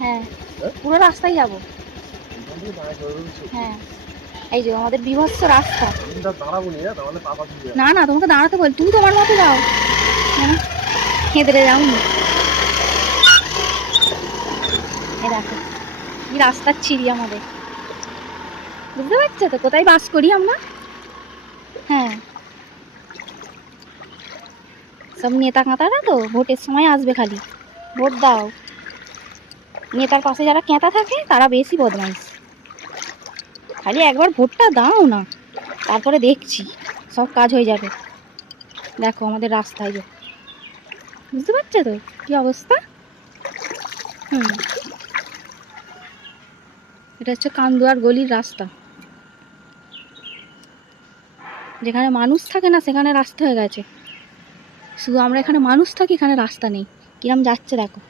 হ্যাঁ, পুরো রাস্তায় যাবো। হ্যাঁ, এই যে আমাদের বিভৎস রাস্তা। না না, তোমাকে দাঁড়াতে বল, তুমি তোমার মতো যাও, মানে হেঁদড়ে যাওনি। এ দেখো কি রাস্তার ছিড়ি আমাদের, বুঝতে পারছো তো কোথায় বাস করি আমরা। হ্যাঁ, সব নেতা কাঁতারা তো ভোটের সময় আসবে, খালি ভোট দাও। নেতার পাশে যারা কেঁতা থাকে তারা বেশি বদমাইশ। খালি একবার ভোটটা দাও না, তারপরে দেখছি সব কাজ হয়ে যাবে। দেখো আমাদের রাস্তায় যে, বুঝতে পারছো তো কি অবস্থা। হুম, এটা হচ্ছে কান্দুয়ার গলির রাস্তা। যেখানে মানুষ থাকে না সেখানে রাস্তা হয়ে গেছে, শুধু আমরা এখানে মানুষ থাকি, এখানে রাস্তা নেই। কিরম যাচ্ছে দেখো।